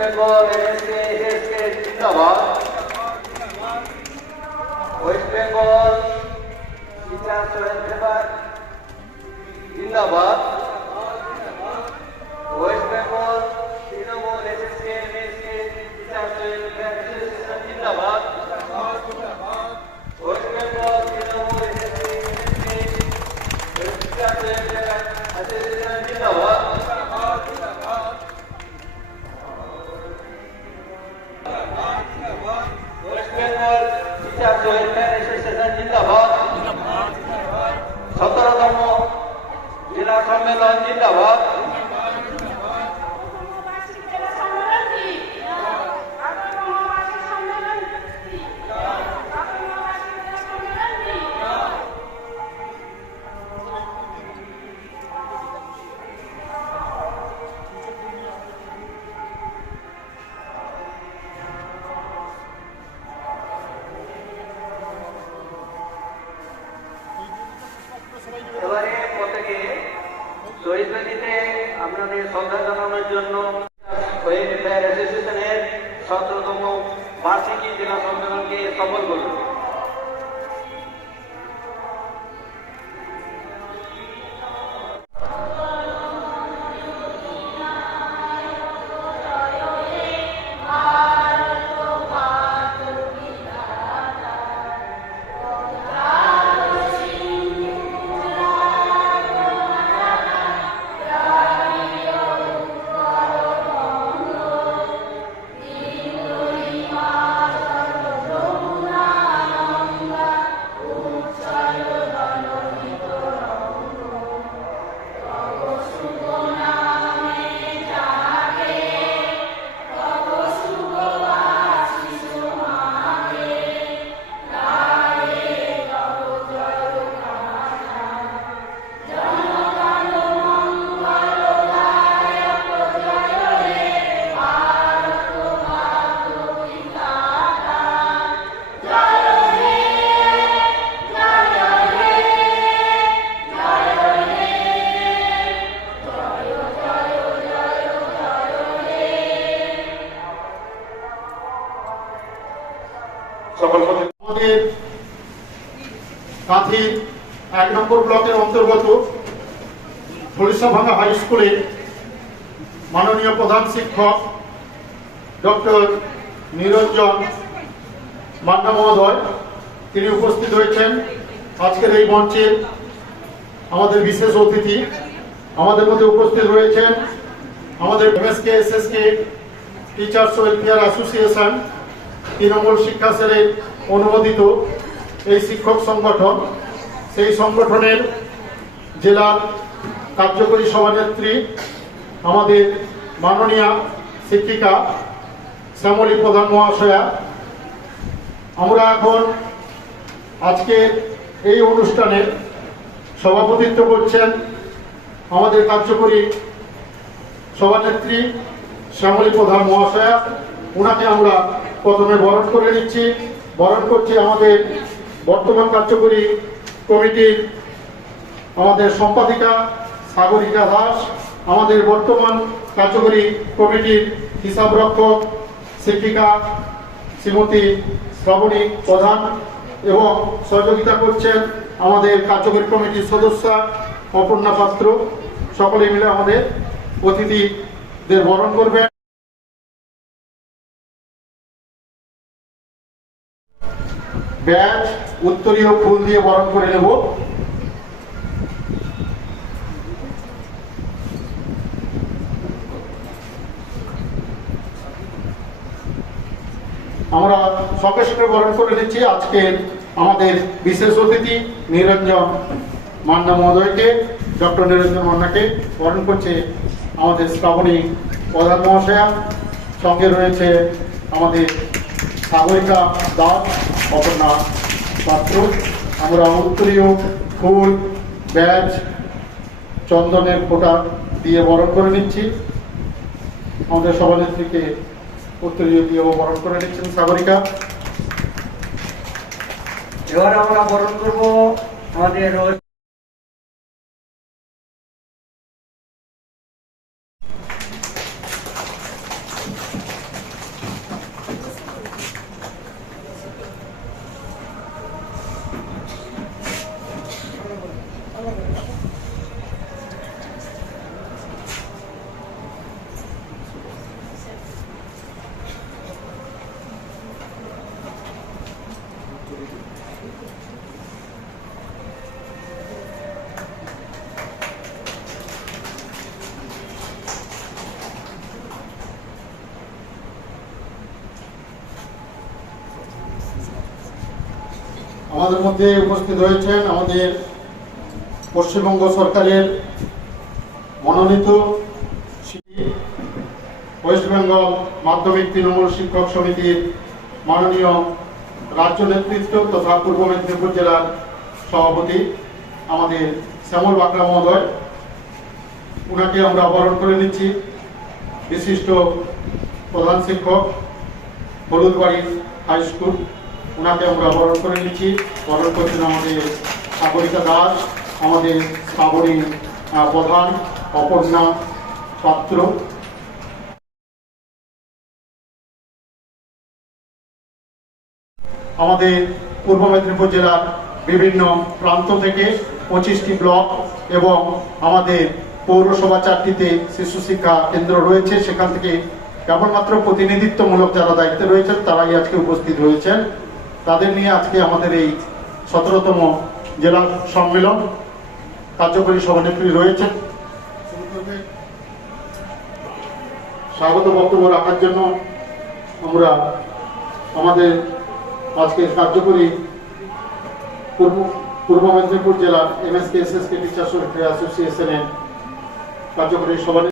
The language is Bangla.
বেঙ্গল এসএসকে জিন্দাবাদ। ওয়েস্ট বেঙ্গল টিচার্স ওয়েলফেয়ার জিন্দাবাদ। West Bengal Trinamool SSK teachers welfare association জিন্দাবাদ। West Bengal Trinamool SSK teachers welfare association জিন্দাবাদ। West Bengal teachers welfare association জিন্দাবাদ। 17তম জেলা সম্মেলন জিন্দাবাদ। এবারে প্রত্যেকে শহীদ বেদিতে আপনাদের শ্রদ্ধা জানানোর জন্য ওয়েলফেয়ার অ্যাসোসিয়েশনের 17তম বার্ষিকী জেলা সম্মেলনকে সফল করুন। আমাদের কাঁথি 1 নম্বর ব্লকের অন্তর্গত সরিষাভাঙ্গা হাই স্কুলের মাননীয় প্রধান শিক্ষক ডক্টর নিরঞ্জন মান্না মহোদয় তিনি উপস্থিত হয়েছেন আজকের এই মঞ্চের আমাদের বিশেষ অতিথি। আমাদের মধ্যে উপস্থিত রয়েছেন আমাদের MSK SSK teachers welfare association Trinamool শিক্ষা সেলের অনুমোদিত এই শিক্ষক সংগঠন। সেই সংগঠনের জেলার কার্যকরী সভানেত্রী আমাদের মাননীয়া শিক্ষিকা শ্যামলী প্রধান মহাশয়া। আমরা এখন আজকে এই অনুষ্ঠানে সভাপতিত্ব করছেন আমাদের কার্যকরী সভানেত্রী শ্যামলী প্রধান মহাশয়া। ওনাকে আমরা প্রথমে বরণ করে নিচ্ছি। বরণ করছি আমাদের বর্তমান কার্যকরী কমিটির আমাদের সম্পাদিকা সাগরিকা দাস, আমাদের বর্তমান কার্যকরী কমিটির হিসাবরক্ষক শিক্ষিকা শ্রীমতী শ্রাবণী প্রধান এবং সহযোগিতা করছেন আমাদের কার্যকরী কমিটির সদস্যা অপর্ণা পাত্র। সকলে মিলে আমাদের অতিথিদের বরণ করবেন। ব্যাচ উত্তরীয় ফুল দিয়ে বরণ করে নেব। আমরা সঙ্গে সঙ্গে বরণ করে নিচ্ছি আজকের আমাদের বিশেষ অতিথি নিরঞ্জন মান্না মহোদয়কে। ডক্টর নিরঞ্জন মান্নাকে বরণ করছে আমাদের শ্রাবণী প্রধান মহাশয়া। সঙ্গে রয়েছে আমাদের সাগরিকা দাস, অপর্ণা পাত্র। আমরা উত্তরীয় ফুল, ব্যাজ, চন্দনের ফোঁটা দিয়ে বরণ করে নিচ্ছি। আমাদের সভানেত্রীকে উত্তরীয় দিয়ে বরণ করে নিচ্ছেন সাগরিকা। এবার আমরা বরণ করবো আমাদের আমাদের মধ্যে উপস্থিত হয়েছেন আমাদের পশ্চিমবঙ্গ সরকারের মনোনীত ওয়েস্ট বেঙ্গল মাধ্যমিক তৃণমূল শিক্ষক সমিতির মাননীয় রাজ্য নেতৃত্ব তথা পূর্ব মেদিনীপুর জেলার সভাপতি আমাদের শ্যামল বাঁকড়া মহোদয়, ওনাকে আমরা বরণ করে নিচ্ছি। বিশিষ্ট প্রধান শিক্ষক হলুদবাড়ি হাই স্কুল, ওনাকে আমরা বরণ করে নিচ্ছি। বরণ করছেন আমাদের সাগরিকা দাস, আমাদের শ্রাবণী প্রধান, অপর্ণা পাত্র। আমাদের পূর্ব মেদিনীপুর জেলার বিভিন্ন প্রান্ত থেকে 25টি ব্লক এবং আমাদের পৌরসভা 4টিতে শিশু শিক্ষা কেন্দ্র রয়েছে, সেখান থেকে কেবলমাত্র প্রতিনিধিত্বমূলক যারা দায়িত্বে রয়েছেন তারাই আজকে উপস্থিত হয়েছেন। তাদের নিয়ে আজকে আমাদের এই 17তম জেলা সম্মেলন। কার্যকরী সভানেত্রী রয়েছেন। স্বাগত বক্তব্য রাখার জন্য আমরা আমাদের আজকে কার্যকরী পূর্ব মেদিনীপুর জেলার MSK SSK টিচার্স ওয়েলফেয়ার অ্যাসোসিয়েশনের কার্যকরী সভানেত্রী